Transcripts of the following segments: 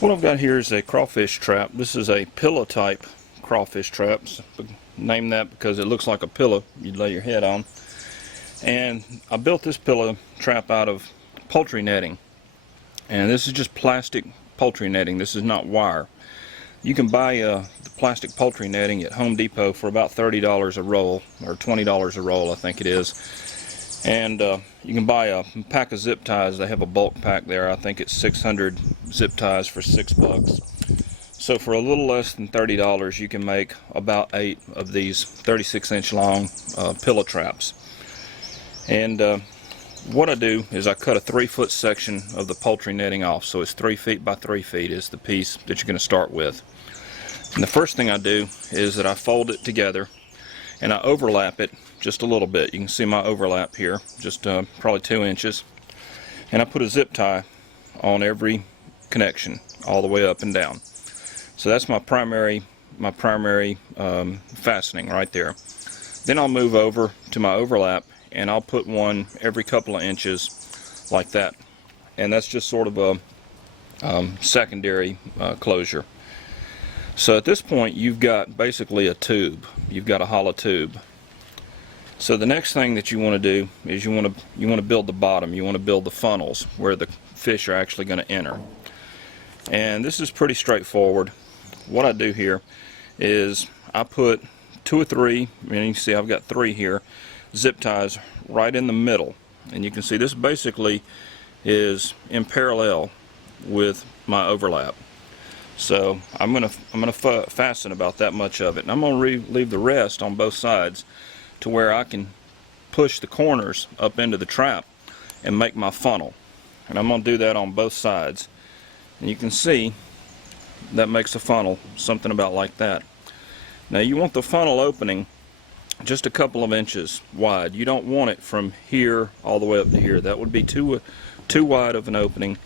What I've got here is a crawfish trap. This is a pillow type crawfish trap. Named that because it looks like a pillow you'd lay your head on. And I built this pillow trap out of poultry netting. And this is just plastic poultry netting. This is not wire. You can buy the plastic poultry netting at Home Depot for about $30 a roll, or $20 a roll I think it is. And you can buy a pack of zip ties. They have a bulk pack there. I think it's 600 zip ties for $6. So for a little less than $30 you can make about 8 of these 36-inch long pillow traps. And what I do is I cut a 3-foot section of the poultry netting off. So it's 3 feet by 3 feet is the piece that you're going to start with. And the first thing I do is that I fold it together and I overlap it just a little bit. You can see my overlap here, just probably 2 inches. And I put a zip tie on every connection all the way up and down. So that's my primary fastening right there. Then I'll move over to my overlap and I'll put one every couple of inches like that. And that's just sort of a secondary closure. So at this point you've got basically a tube. You've got a hollow tube. So the next thing that you want to do is you want to build the bottom. You want to build the funnels where the fish are actually going to enter. And this is pretty straightforward. What I do here is I put 2 or 3, and you can see I've got 3 here, zip ties right in the middle. And you can see this basically is in parallel with my overlap. So I'm gonna fasten about that much of it, and I'm gonna leave the rest on both sides to where I can push the corners up into the trap and make my funnel. And I'm gonna do that on both sides. And you can see that makes a funnel something about like that. Now you want the funnel opening just a couple of inches wide. You don't want it from here all the way up to here. That would be too wide of an opening,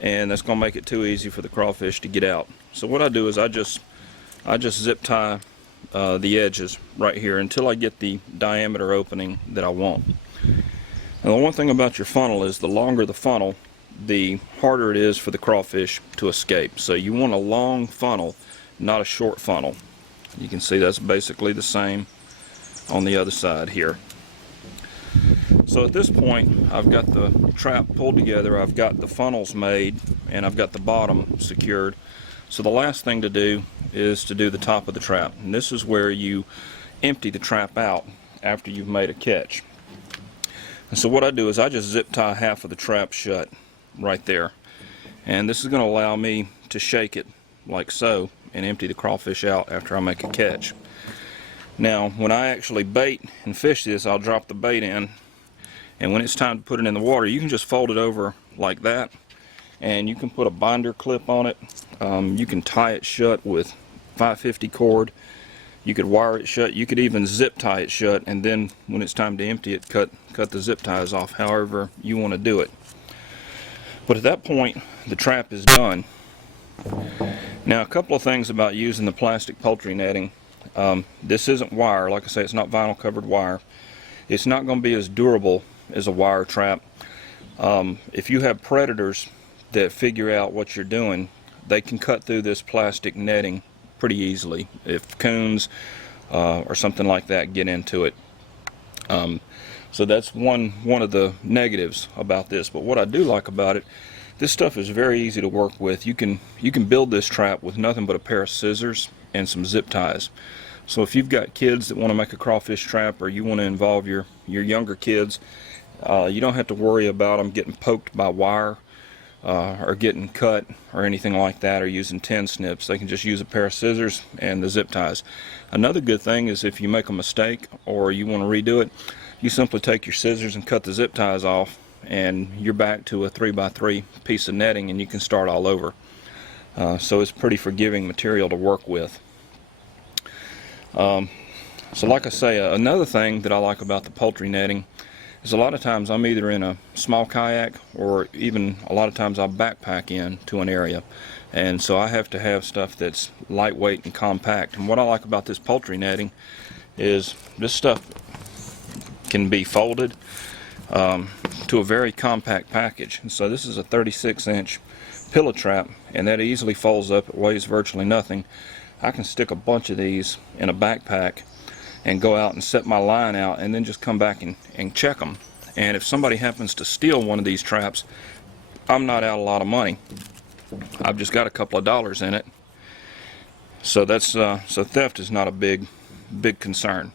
and that's going to make it too easy for the crawfish to get out. So what I do is I just zip tie the edges right here until I get the diameter opening that I want. Now the one thing about your funnel is the longer the funnel, the harder it is for the crawfish to escape. So you want a long funnel, not a short funnel. You can see that's basically the same on the other side here. So at this point I've got the trap pulled together, I've got the funnels made, and I've got the bottom secured. So the last thing to do is to do the top of the trap, and this is where you empty the trap out after you've made a catch. And so what I do is I just zip tie half of the trap shut right there, and this is going to allow me to shake it like so and empty the crawfish out after I make a catch. Now when I actually bait and fish this, I'll drop the bait in, and when it's time to put it in the water you can just fold it over like that, and you can put a binder clip on it. You can tie it shut with 550 cord. You could wire it shut. You could even zip tie it shut, and then when it's time to empty it, cut the zip ties off, however you want to do it. But at that point the trap is done. Now a couple of things about using the plastic poultry netting. This isn't wire. Like I say, it's not vinyl covered wire. It's not going to be as durable as a wire trap. If you have predators that figure out what you're doing, they can cut through this plastic netting pretty easily if coons or something like that get into it. So that's one of the negatives about this. But what I do like about it, this stuff is very easy to work with. You can build this trap with nothing but a pair of scissors and some zip ties. So if you've got kids that want to make a crawfish trap, or you want to involve your younger kids, you don't have to worry about them getting poked by wire or getting cut or anything like that, or using tin snips. They can just use a pair of scissors and the zip ties. Another good thing is if you make a mistake or you want to redo it, you simply take your scissors and cut the zip ties off, and you're back to a 3x3 piece of netting, and you can start all over. So it's pretty forgiving material to work with. So like I say, another thing that I like about the poultry netting is a lot of times I'm either in a small kayak, or even a lot of times I'll backpack in to an area, and so I have to have stuff that's lightweight and compact. And what I like about this poultry netting is this stuff can be folded. to a very compact package. And so this is a 36-inch pillow trap, and that easily folds up. It weighs virtually nothing. I can stick a bunch of these in a backpack and go out and set my line out, and then just come back and check them. And if somebody happens to steal one of these traps, I'm not out a lot of money. I've just got a couple of dollars in it. So that's so theft is not a big concern.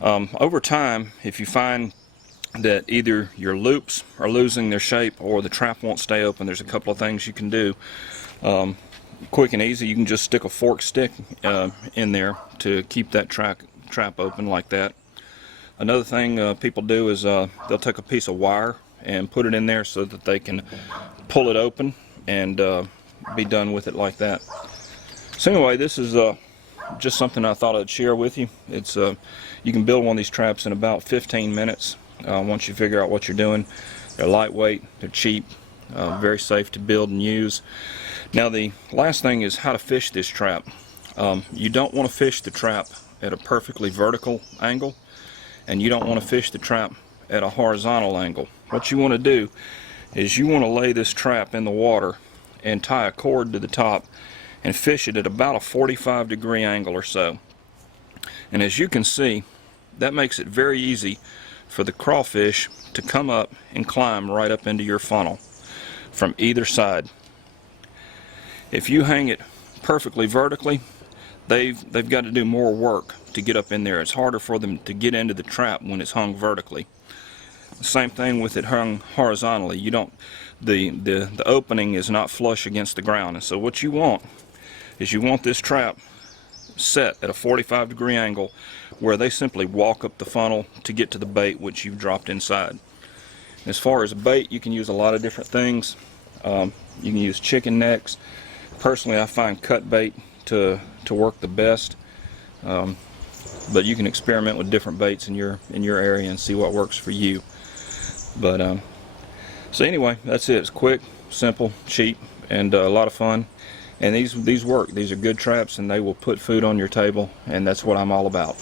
Over time, if you find that either your loops are losing their shape or the trap won't stay open, there's a couple of things you can do. Quick and easy, you can just stick a fork stick in there to keep that trap open like that. Another thing people do is they'll take a piece of wire and put it in there so that they can pull it open and be done with it like that. So anyway, this is just something I thought I'd share with you. It's you can build one of these traps in about 15 minutes once you figure out what you're doing. They're lightweight, they're cheap, very safe to build and use. Now the last thing is how to fish this trap. You don't want to fish the trap at a perfectly vertical angle, and you don't want to fish the trap at a horizontal angle. What you want to do is you want to lay this trap in the water and tie a cord to the top and fish it at about a 45-degree angle or so. And as you can see, that makes it very easy for the crawfish to come up and climb right up into your funnel from either side. If you hang it perfectly vertically, they've got to do more work to get up in there. It's harder for them to get into the trap when it's hung vertically. Same thing with it hung horizontally. You don't, the opening is not flush against the ground, and so what you want is you want this trap set at a 45-degree angle where they simply walk up the funnel to get to the bait which you've dropped inside. As far as bait, you can use a lot of different things. You can use chicken necks. Personally, I find cut bait to work the best, but you can experiment with different baits in your area and see what works for you. But so anyway, that's it. It's quick, simple, cheap, and a lot of fun. And these work. These are good traps, and they will put food on your table, and that's what I'm all about.